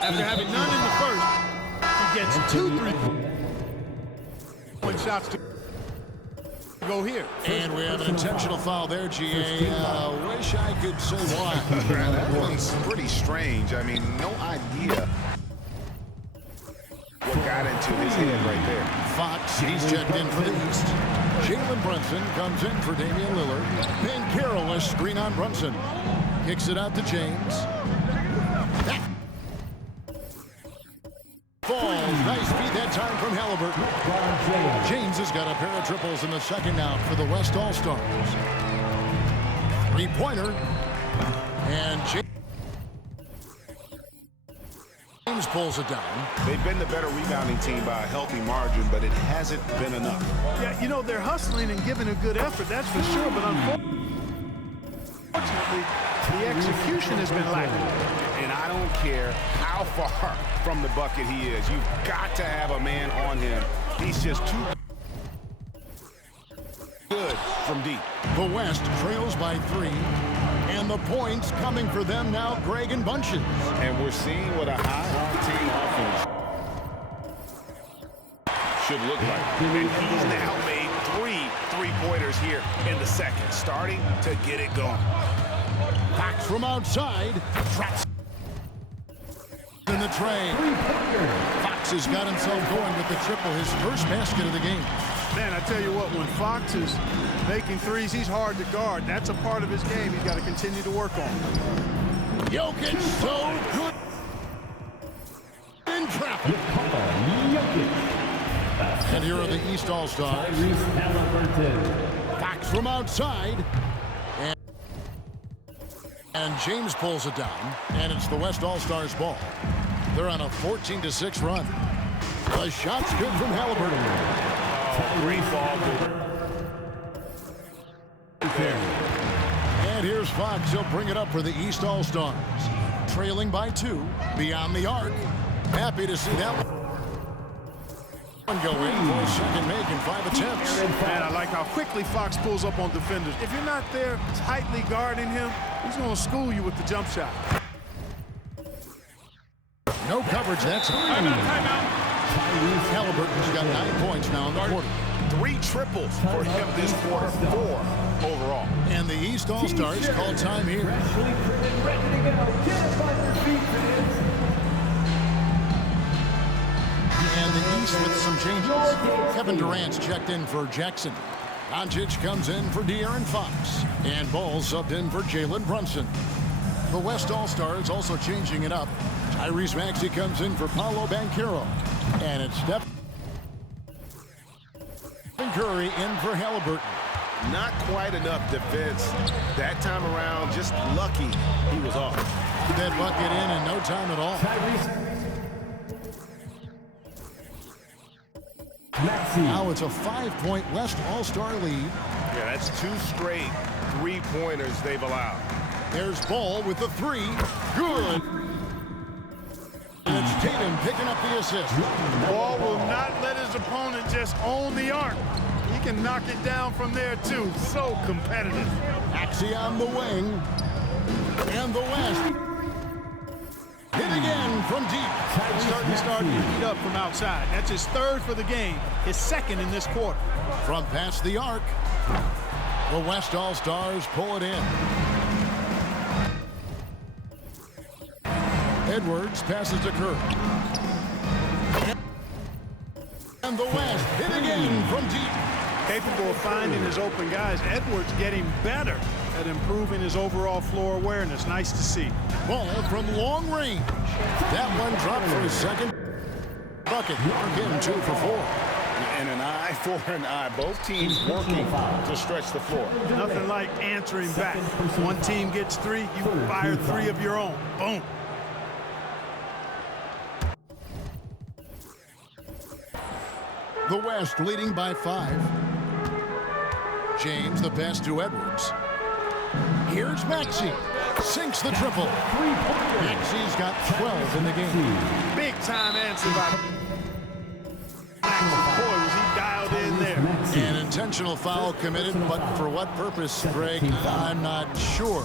After having none in the first, he gets 2 3-point shots to go here. And we have an intentional foul there, GA. Wish I could say why. That one's pretty strange. I mean, no idea what got into his head right there. Fox, he's checked in for the East. Jalen Brunson comes in for Damian Lillard. Banchero, a screen on Brunson. Kicks it out to James. That falls. Nice feed that time from Halliburton. James has got a pair of triples in the second out for the West All-Stars. Three-pointer. And James pulls it down. They've been the better rebounding team by a healthy margin, but it hasn't been enough. Yeah, you know, they're hustling and giving a good effort, that's for sure, but unfortunately, the execution has been lacking. And I don't care how far from the bucket he is. You've got to have a man on him. He's just too good from deep. The West trails by 3. And the points coming for them now, Greg and Bunches. And we're seeing what a high-octane offense should look like. And he's now made 3 three-pointers here in the second, starting to get it going. Fox from outside, traps in the tray. Fox has got himself going with the triple, his first basket of the game. Man, I tell you what, when Fox is making threes, he's hard to guard. That's a part of his game he's got to continue to work on. Jokic so good in traffic. And here are the East All-Stars. Fox from outside. And James pulls it down. And it's the West All-Stars ball. They're on a 14-6 run. The shot's good from Halliburton. Great ball. And here's Fox. He'll bring it up for the East All-Stars. Trailing by 2. Beyond the arc. Happy to see that one go in for a second make in 5 attempts. Man, I like how quickly Fox pulls up on defenders. If you're not there tightly guarding him, he's going to school you with the jump shot. No coverage that time. Timeout. Halliburton's got 9 points now in the quarter. 3 triples for him this quarter, 4 overall. And the East All-Stars call time here. And the East with some changes. Kevin Durant's checked in for Jackson. Doncic comes in for De'Aaron Fox. And Ball subbed in for Jalen Brunson. The West All-Stars also changing it up. Tyrese Maxey comes in for Paolo Banchero. And it's Stephen Curry in for Halliburton. Not quite enough defense that time around. Just lucky he was off. That bucket in no time at all. Now it's a 5-point West All-Star lead. Yeah, that's 2 straight three-pointers they've allowed. There's Ball with the 3. Good. And it's Tatum picking up the assist. Ball will not let his opponent just own the arc. He can knock it down from there, too. So competitive. Maxey on the wing. And the West. Hit again from deep. Starting to heat up from outside. That's his 3rd for the game. His 2nd in this quarter. From past the arc. The West All-Stars pull it in. Edwards passes to Curry. And the West hit again from deep. Capable of finding his open guys. Edwards getting better at improving his overall floor awareness. Nice to see. Ball from long range. That one dropped for his second bucket. Again, 2 for 4. And an eye for an eye. Both teams working to stretch the floor. Nothing like answering back. One team gets 3, you fire 3 of your own. Boom. The West leading by 5. James the pass to Edwards. Here's Maxey. Sinks the triple. Maxey's got 12 in the game. Big time answer by Maxey. Boy, was he dialed in there. And intentional foul committed, but for what purpose, Greg? I'm not sure.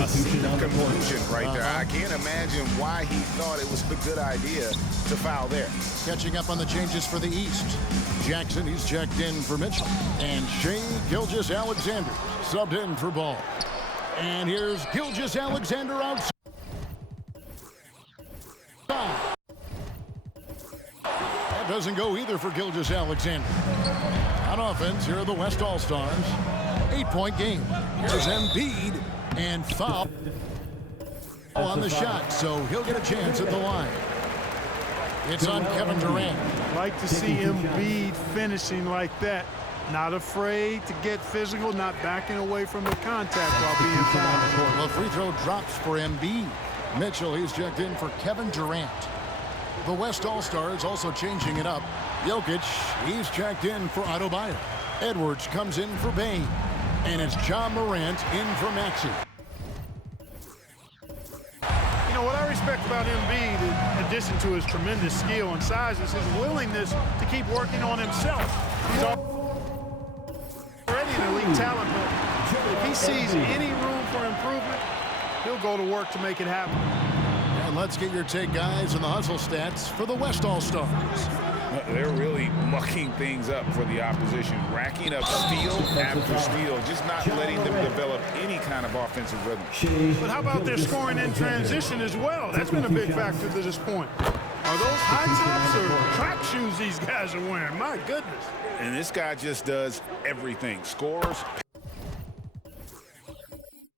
A scene of confusion right there. I can't imagine why he thought it was a good idea to foul there. Catching up on the changes for the East. Jackson, he's checked in for Mitchell. And Shai Gilgeous-Alexander subbed in for Ball. And here's Gilgeous-Alexander outside. That doesn't go either for Gilgeous-Alexander. On offense, here are the West All-Stars. 8-point game. Here's Embiid and foul on the shot, so he'll get a chance at the line. It's on Kevin Durant. Like to see Embiid finishing like that. Not afraid to get physical, not backing away from the contact while being fouled. The free throw drops for Embiid. Mitchell, he's checked in for Kevin Durant. The West All-Stars also changing it up. Jokic, he's checked in for Adebayo. Edwards comes in for Bane. And it's Ja Morant in for Maxey. You know, what I respect about Embiid, in addition to his tremendous skill and size, is his willingness to keep working on himself. He's already an elite talent, but if he sees any room for improvement, he'll go to work to make it happen. And let's get your take, guys, on the hustle stats for the West All-Stars. They're really mucking things up for the opposition, racking up steal after steal, just not letting them develop any kind of offensive rhythm. But how about their scoring in transition as well? That's been a big factor to this point. Are those high tops or track shoes these guys are wearing? My goodness. And this guy just does everything. Scores,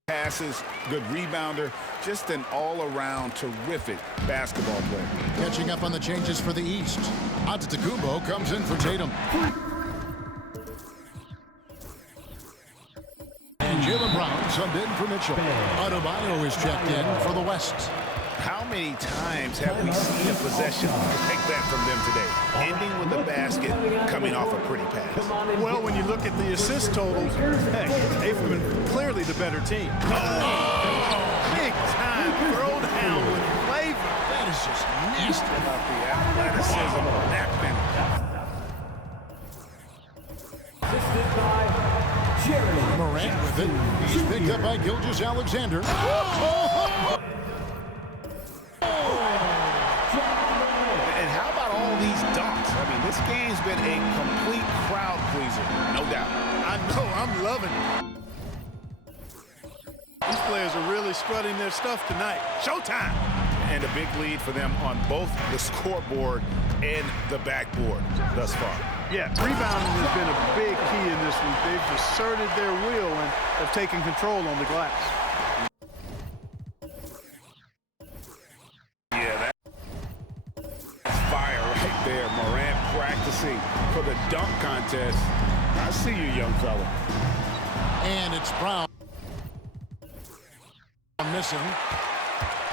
passes, good rebounder, just an all-around terrific basketball player. Catching up on the changes for the East. Antetokounmpo comes in for Tatum. And Jaylen Brown subbed in for Mitchell. Adebayo is checked in for the West. How many times have we seen a possession like that from them today? Ending with a basket, coming off a pretty pass. Well, when you look at the assist totals, heck, they've been clearly the better team. Big time throw down with flavor. That is just nasty. About the athleticism of that finish. Morant with it. He's picked up by Gilgeous-Alexander. And how about all these dunks? I mean, this game's been a complete crowd pleaser, no doubt. I know, I'm loving it. These players are really strutting their stuff tonight. Showtime! And a big lead for them on both the scoreboard and the backboard thus far. Yeah, rebounding has been a big key in this week. They've asserted their will and have taken control on the glass. Yeah, that's fire right there. Morant practicing for the dunk contest. I see you, young fella. And it's Brown missing.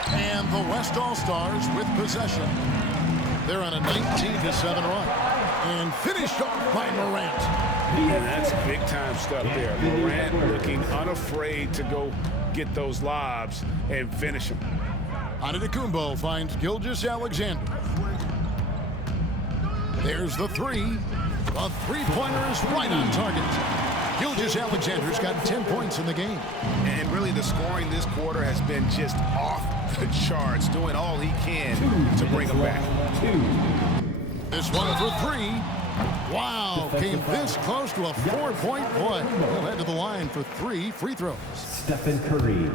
And the West All-Stars with possession. They're on a 19-7 run. And finished off by Morant. And that's big-time stuff there. Morant looking unafraid to go get those lobs and finish them. Antetokounmpo finds Gilgeous-Alexander. There's the three. The three-pointer is right on target. Gilgeous-Alexander's got 10 points in the game. And really the scoring this quarter has been just off the charts, doing all he can to bring them back. This one for three. Wow, came this close to a 4-point play. He'll head to the line for 3 free throws. Stephen Curry.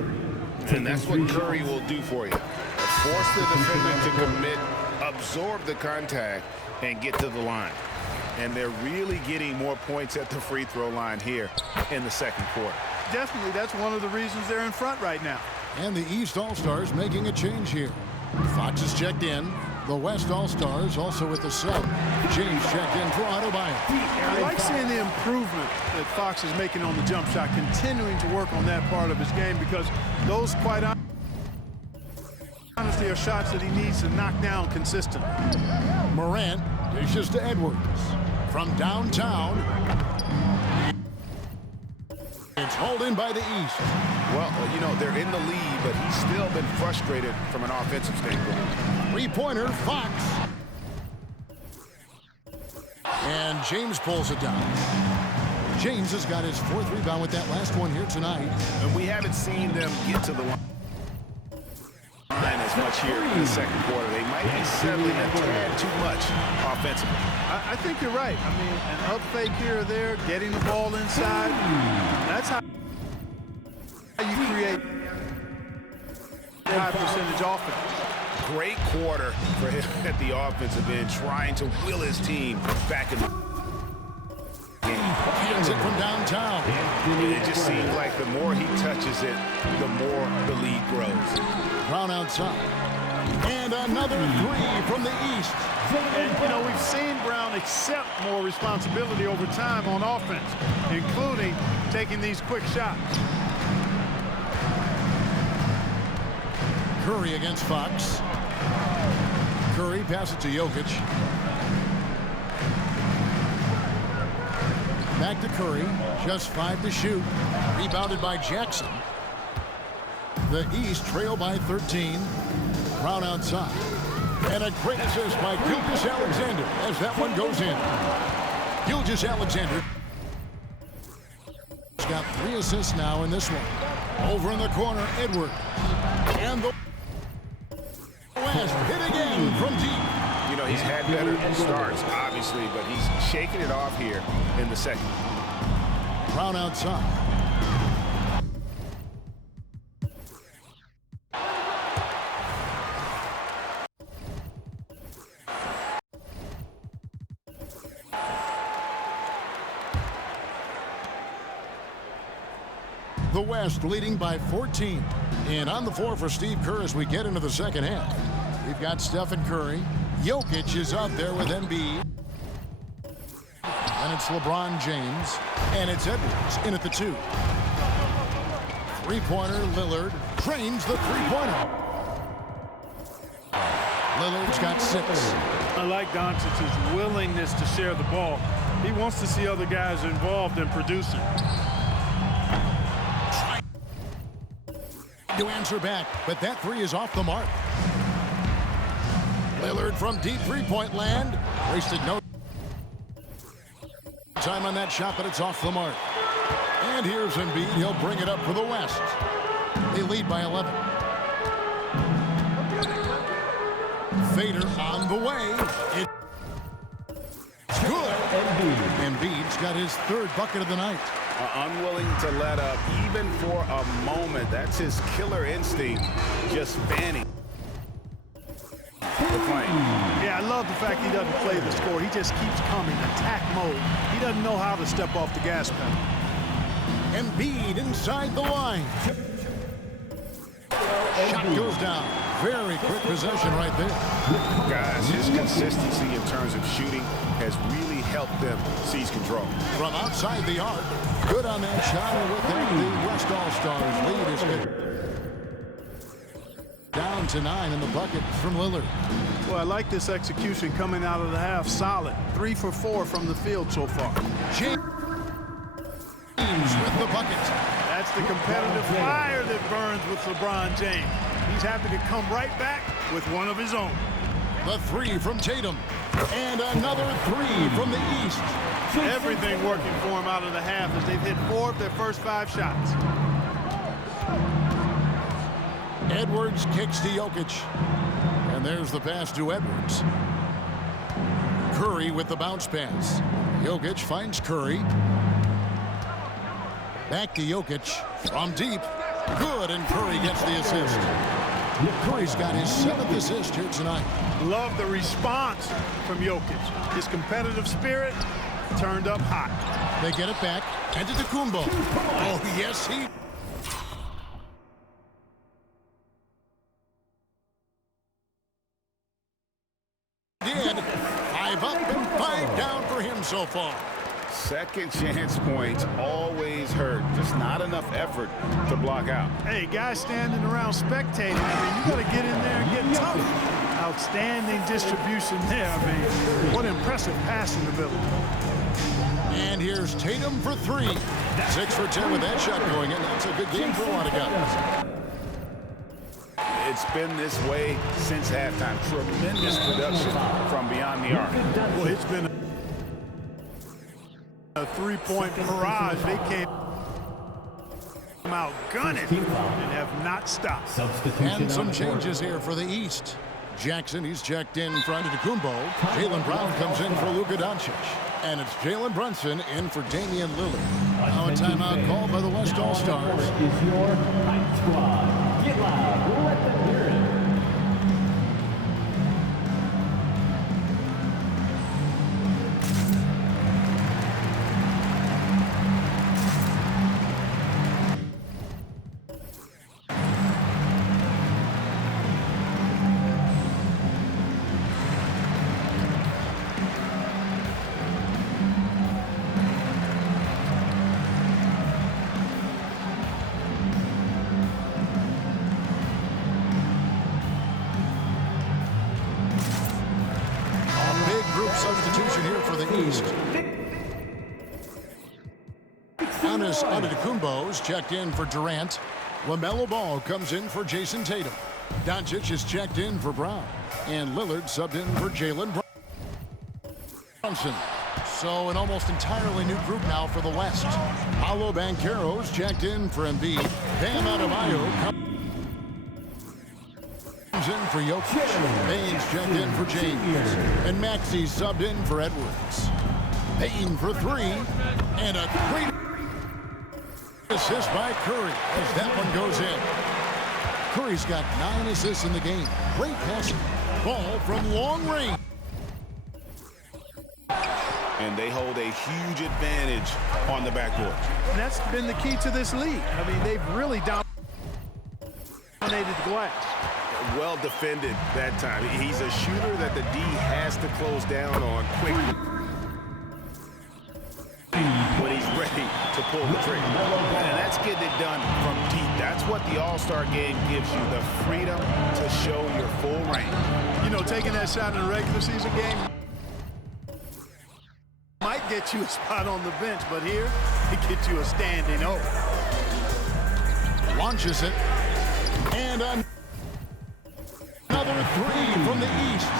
And that's what Curry will do for you. Force the defender to commit, absorb the contact, and get to the line. And they're really getting more points at the free throw line here in the second quarter. Definitely, that's one of the reasons they're in front right now. And the East All-Stars making a change here. Fox is checked in. The West All-Stars also with the sub. James checked in for Adebayo. I like seeing the improvement that Fox is making on the jump shot, continuing to work on that part of his game, because those, quite honestly, are shots that he needs to knock down consistently. Morant dishes to Edwards. From downtown, it's hauled in by the East. Well, you know, they're in the lead, but he's still been frustrated from an offensive standpoint. Three-pointer, Fox. And James pulls it down. James has got his 4th rebound with that last one here tonight. And we haven't seen them get to the line as much here in the second quarter. They might be settling a tad too much offensively. I think you're right. I mean, an up fake here or there, getting the ball inside. That's how you create high percentage offense. Great quarter for him at the offensive end, trying to will his team back in the game. Hands it from downtown. It just seems like the more he touches it, the more the lead grows. Brown outside. And another 3 from the east. And, you know, we've seen Brown accept more responsibility over time on offense, including taking these quick shots. Curry against Fox. Curry passes to Jokic. Back to Curry. Just 5 to shoot. Rebounded by Jackson. The East trail by 13. Brown outside. And a great assist by Gilgeous-Alexander as that one goes in. Gilgeous-Alexander has got 3 assists now in this one. Over in the corner, Edwards. And the West hit again from deep. You know, he's had better starts, obviously, but he's shaking it off here in the second. Brown outside. The West leading by 14. And on the floor for Steve Kerr as we get into the second half. We've got Stephen Curry. Jokic is out there with Embiid. And it's LeBron James. And it's Edwards in at the 2. Three-pointer, Lillard drains the three-pointer. Lillard's got 6. I like Doncic's willingness to share the ball. He wants to see other guys involved in producing. To answer back, but that 3 is off the mark. Lillard from deep three-point land. Wasted no time on that shot, but it's off the mark. And here's Embiid. He'll bring it up for the West. They lead by 11. Fader on the way. It's good. Embiid's got his 3rd bucket of the night. Unwilling to let up even for a moment. That's his killer instinct, just fanning the flame. Yeah, I love the fact he doesn't play the score. He just keeps coming, attack mode. He doesn't know how to step off the gas pedal. Embiid inside the line. Shot goes down. Very quick possession right there. Guys, his consistency in terms of shooting has really helped them seize control. From outside the arc. Good on that shot, and with that, the West All-Stars lead is good. Down to 9 in the bucket from Lillard. Well, I like this execution coming out of the half. Solid. 3 for 4 from the field so far. James with the bucket. That's the competitive fire that burns with LeBron James. He's happy to come right back with one of his own. The 3 from Tatum. And another 3 from the East. Everything working for him out of the half as they've hit 4 of their first 5 shots. Edwards kicks to Jokic. And there's the pass to Edwards. Curry with the bounce pass. Jokic finds Curry. Back to Jokic from deep. Good, and Curry gets the assist. Curry's got his 7th assist here tonight. Love the response from Jokic. His competitive spirit turned up hot. They get it back. Antetokounmpo. Oh, yes, he did. 5 up and 5 down for him so far. Second chance points always hurt. Just not enough effort to block out. Hey, guys standing around spectating, I mean, you got to get in there and get tough. Outstanding distribution there. I mean, what impressive passing ability. And here's Tatum for 3. 6 for 10 with that shot going in. That's a good game for a lot of guys. It's been this way since halftime. Tremendous production from beyond the arc. Well, it's been a three-point barrage. They came out gunning and have not stopped. And some changes here for the East. Jackson, he's checked in for Antetokounmpo. Jaylen Brown comes in for Luka Doncic. And it's Jalen Brunson in for Damian Lillard. Now a timeout called by the West All-Stars. Is your hype squad. Get loud. Let them hear it. Substitution here for the East. Giannis Antetokounmpo's checked in for Durant. LaMelo Ball comes in for Jason Tatum. Doncic is checked in for Brown. And Lillard subbed in for Jalen Brunson. So an almost entirely new group now for the West. Paolo Banchero's checked in for Embiid. Bam Adebayo comes in for Jokic. Baines checked in for James. And Maxey subbed in for Edwards. Payne for three. And a great assist by Curry as that one goes in. Curry's got 9 assists in the game. Great passing. Ball from long range. And they hold a huge advantage on the backboard. And that's been the key to this league. I mean, they've really dominated the glass. Well defended that time. He's a shooter that the D has to close down on quickly when he's ready to pull the trigger. And that's getting it done from deep. That's what the All-Star game gives you, the freedom to show your full range. You know, taking that shot in a regular season game might get you a spot on the bench, but here, it gets you a standing O. Launches it. And another three from the East.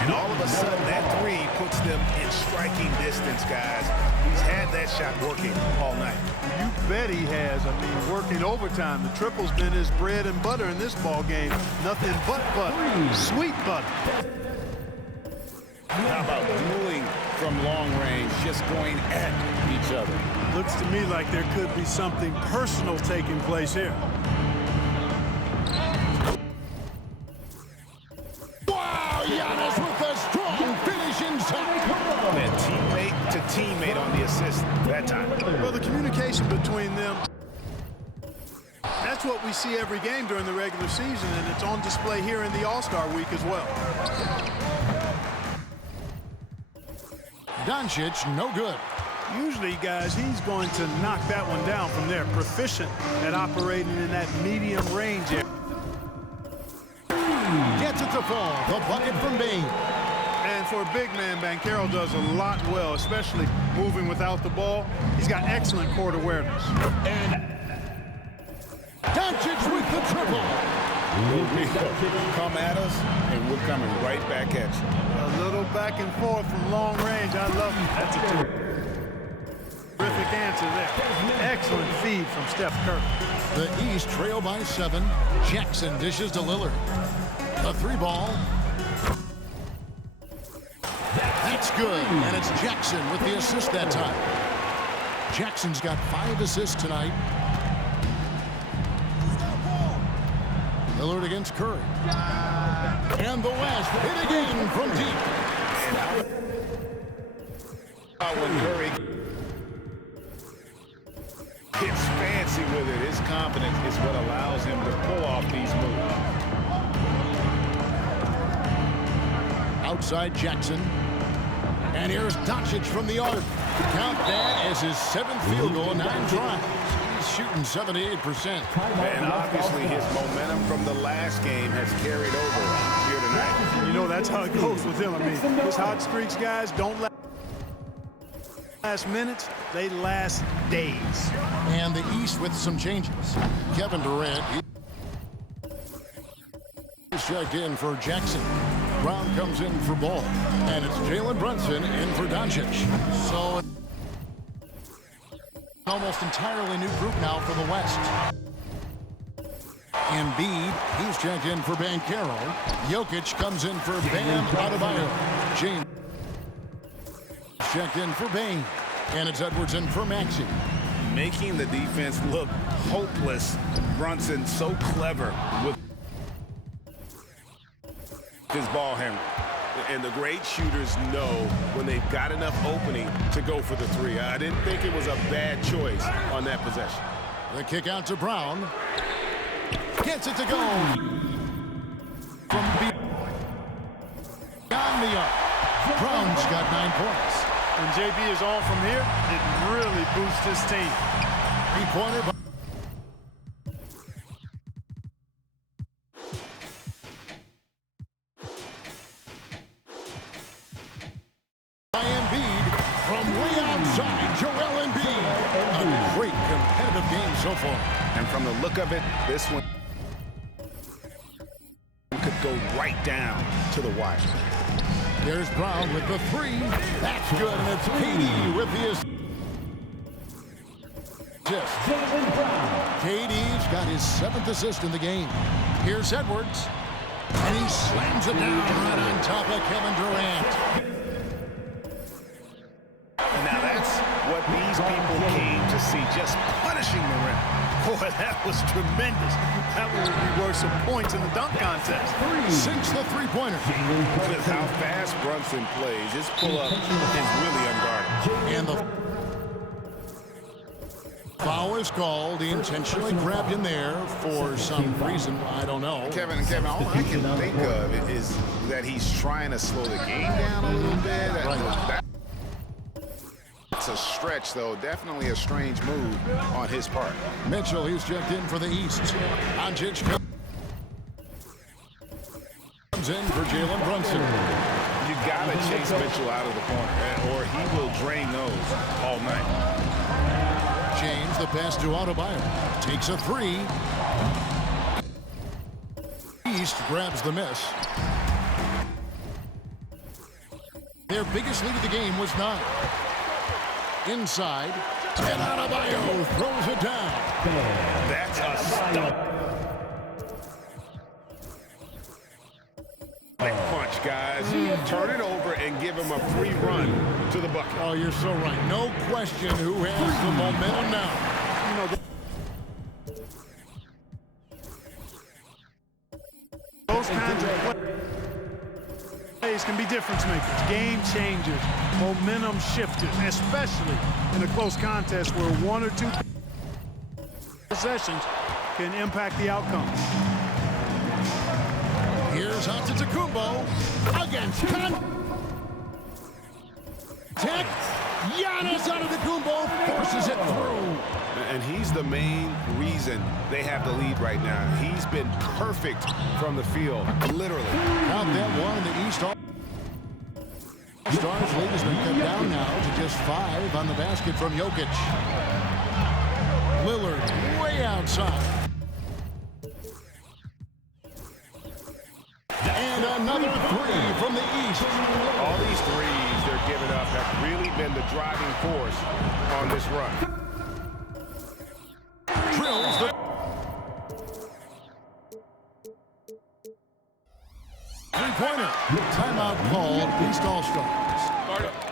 And all of a sudden, that three puts them in striking distance, guys. He's had that shot working all night. You bet he has. I mean, working overtime. The triple's been his bread and butter in this ball game. Nothing but butter. Sweet butter. How about dueling from long range, just going at each other? Looks to me like there could be something personal taking place here. Wow, Giannis with a strong finish inside. And teammate to teammate on the assist that time. Well, the communication between them, that's what we see every game during the regular season, and it's on display here in the All-Star week as well. Doncic, no good. Usually, guys, he's going to knock that one down from there. Proficient at operating in that medium range area. Gets it to fall. The bucket from Baines. And for a big man, Banchero does a lot well, especially moving without the ball. He's got excellent court awareness. And Doncic with the triple. Come at us, and we're coming right back at you. A little back and forth from long range. I love it. That's a terrific answer there. Excellent feed from Steph Curry. The East trail by 7. Jackson dishes to Lillard. A 3-ball. That's good. And it's Jackson with the assist that time. Jackson's got 5 assists tonight. Lillard against Curry. And the West hit again from deep. When Curry gets fancy with it, his confidence is what allows him to pull off these moves. Outside Jackson. And here's Doncic from the arc. Count that as his 7th field goal in 9 tries. He's shooting 78%. And obviously his momentum from the last game has carried over here tonight. You know, that's how it goes with him. I mean, his hot streaks, guys, don't last minutes. They last days. And the East with some changes. Kevin Durant is checked in for Jackson. Brown comes in for Ball. And it's Jalen Brunson in for Doncic. So Almost entirely new group now for the West. Embiid, he's checked in for Banchero. Jokic comes in for Bam Adebayo. James checked in for Bane. And it's Edwards in for Maxey. Making the defense look hopeless. Brunson so clever with his ball handling. And the great shooters know when they've got enough opening to go for the three. I didn't think it was a bad choice on that possession. The kick out to Brown. Gets it to go. From beyond the arc. Brown's got 9 points. When JB is on from here, it really boosts his team. 3-pointer by Embiid from way outside. Joel Embiid. A great competitive game so far. And from the look of it, this one could go right down to the wire. There's Brown with the 3. That's good, and it's KD with the assist. KD's got his 7th assist in the game. Here's Edwards, and he slams it down right on top of Kevin Durant. Now that's what these people came to see, just punishing the rim. Boy, that was tremendous. That will be worth some points in the dunk contest. Sinks the 3-pointer. With how fast Brunson plays, his pull-up is really unguarded. And the foul is called. He intentionally grabbed him there for some reason. I don't know. Kevin, all I can think of is that he's trying to slow the game down a little bit. That's a stretch, though. Definitely a strange move on his part. Mitchell, he's checked in for the East. Doncic comes in for Jalen Brunson. You got to chase Mitchell out of the corner, or he will drain those all night. James, the pass to Adebayo. Takes a 3. East grabs the miss. Their biggest lead of the game was 9. Inside, and Adebayo throws it down. That's a stump. Punch, guys. Turn it over and give him a free run to the bucket. Oh, you're so right. No question who has the momentum now. You know, those kinds of plays can be difference makers, game changers, momentum shifters, especially in a close contest where 1 or 2 possessions can impact the outcome. Here's Antetokounmpo against contact. Giannis Antetokounmpo forces it through. And he's the main reason they have the lead right now. He's been perfect from the field, literally. Out that one in the East. Stars lead has been cut down now to just 5 on the basket from Jokic. Lillard way outside. And another 3 from the East. All these threes they're giving up have really been the driving force on this run. Drills the 3-pointer. Timeout called. East All-Stars.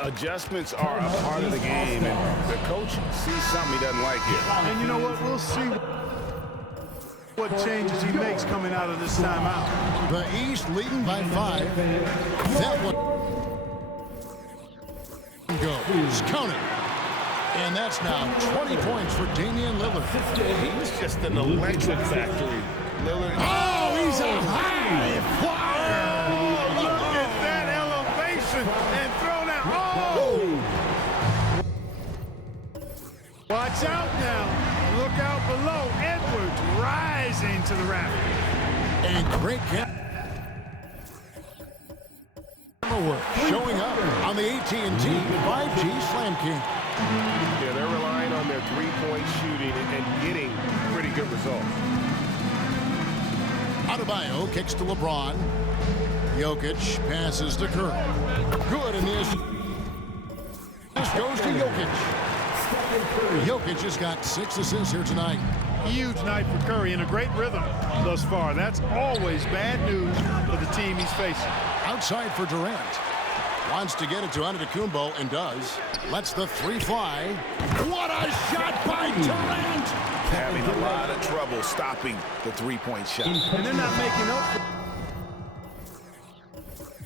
Adjustments are a part of the game, and the coach sees something he doesn't like here. And you know what? We'll see what changes he makes coming out of this timeout. The East leading by 5. That one goes. Count it. And that's now 20 points for Damian Lillard. He's just an electric factory. Lillard. Oh, he's a high flyer. Oh, look at that elevation and throw that. Oh! Watch out now. Look out below. Edwards rising to the rafters. And great camera work showing up on the AT&T 5G Slam King. Yeah, they're relying on their three-point shooting and getting pretty good results. Adebayo kicks to LeBron. Jokic passes to Curry. Good in this. This goes to Jokic. Jokic has got 6 assists here tonight. Huge night for Curry in a great rhythm thus far. That's always bad news for the team he's facing. Outside for Durant. Wants to get it to Antetokounmpo and does. Lets the 3 fly. What a shot by Durant! Having a lot of trouble stopping the three-point shot. And they're not making up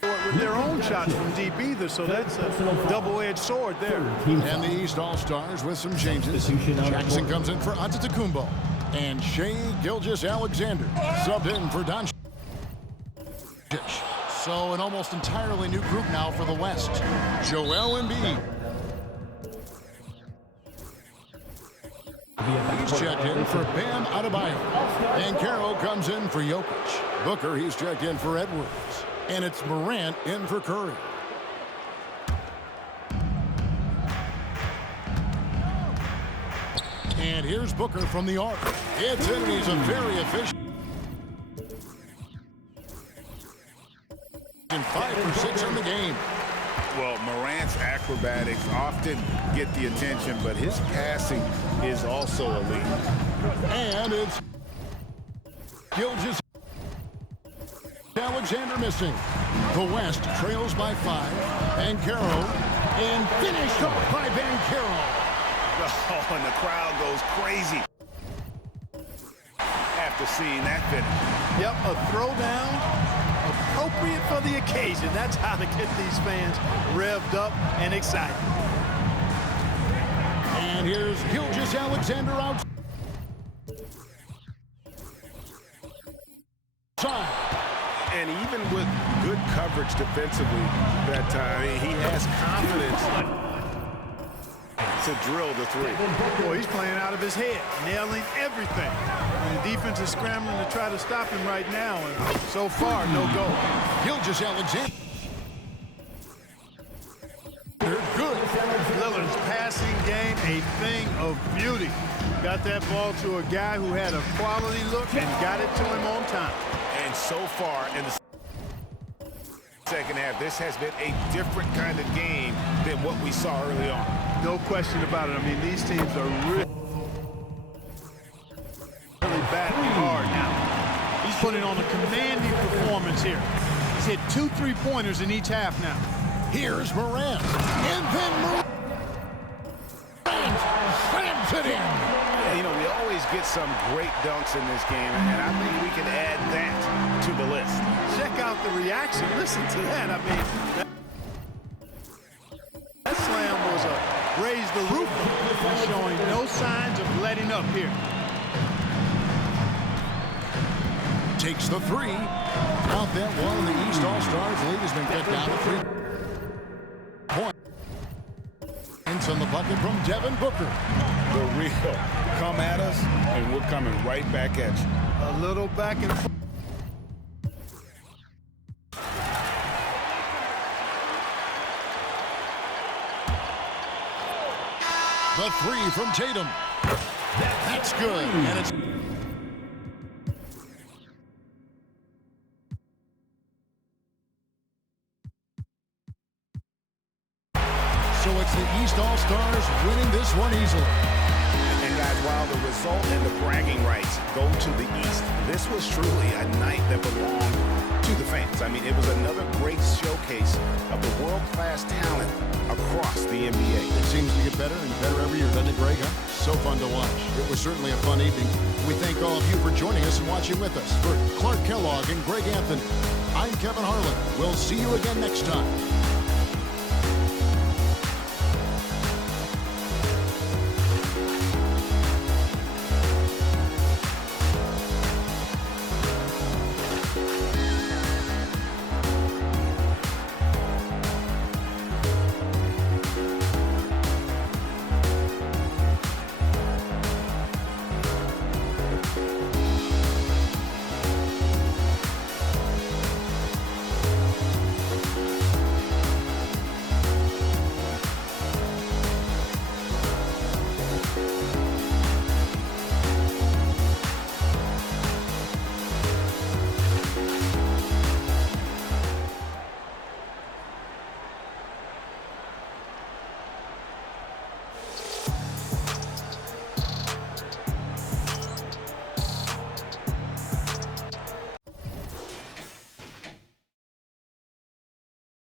for it with their own shots from deep either, so that's a double-edged sword there. And the East All-Stars with some changes. Jackson comes in for Antetokounmpo. And Shai Gilgeous-Alexander subbed in for Doncic. So an almost entirely new group now for the West. Joel Embiid. He's checked in for Bam Adebayo. And Caro comes in for Jokic. Booker, he's checked in for Edwards. And it's Morant in for Curry. And here's Booker from the arc. It's in, and he's a very efficient. And 5 for 6 in the game. Well, Morant's acrobatics often get the attention, but his passing is also elite. And it's Gilgeous-Alexander missing. The West trails by 5. And Caro, and finished off by Banchero. Oh, and the crowd goes crazy after seeing that finish. Yep, a throwdown appropriate for the occasion. That's how to get these fans revved up and excited. And here's Gilgeous-Alexander outside. And even with good coverage defensively that time, he has confidence to drill the 3. Boy, he's playing out of his head, nailing everything. And the defense is scrambling to try to stop him right now, and so far, no go. Gilgeous-Alexander. They're good. Lillard's passing game, a thing of beauty. Got that ball to a guy who had a quality look and got it to him on time. And so far in the second half, this has been a different kind of game than what we saw early on. No question about it. I mean, these teams are really batting hard now. He's putting on a commanding performance here. He's hit 2 3-pointers in each half now. Here's Morant. And then Morant slams it in. You know, we always get some great dunks in this game, and I think we can add that to the list. Check out the reaction. Listen to that. I mean, that slam was a raise the roof. He's showing no signs of letting up here. Takes the 3. Out that one, and the East All-Stars lead has been cut down to 3 points. On the bucket from Devin Booker. The real come at us, and we're coming right back at you. A little back and forth. The 3 from Tatum. That's good. And it's so it's the East All-Stars winning this one easily. And guys, while the result and the bragging rights go to the East, this was truly a night that belonged to the fans. I mean, it was another great showcase of the world-class talent across the NBA. It seems to get better and better every year, doesn't it, Greg? Huh? So fun to watch. It was certainly a fun evening. We thank all of you for joining us and watching with us. For Clark Kellogg and Greg Anthony, I'm Kevin Harlan. We'll see you again next time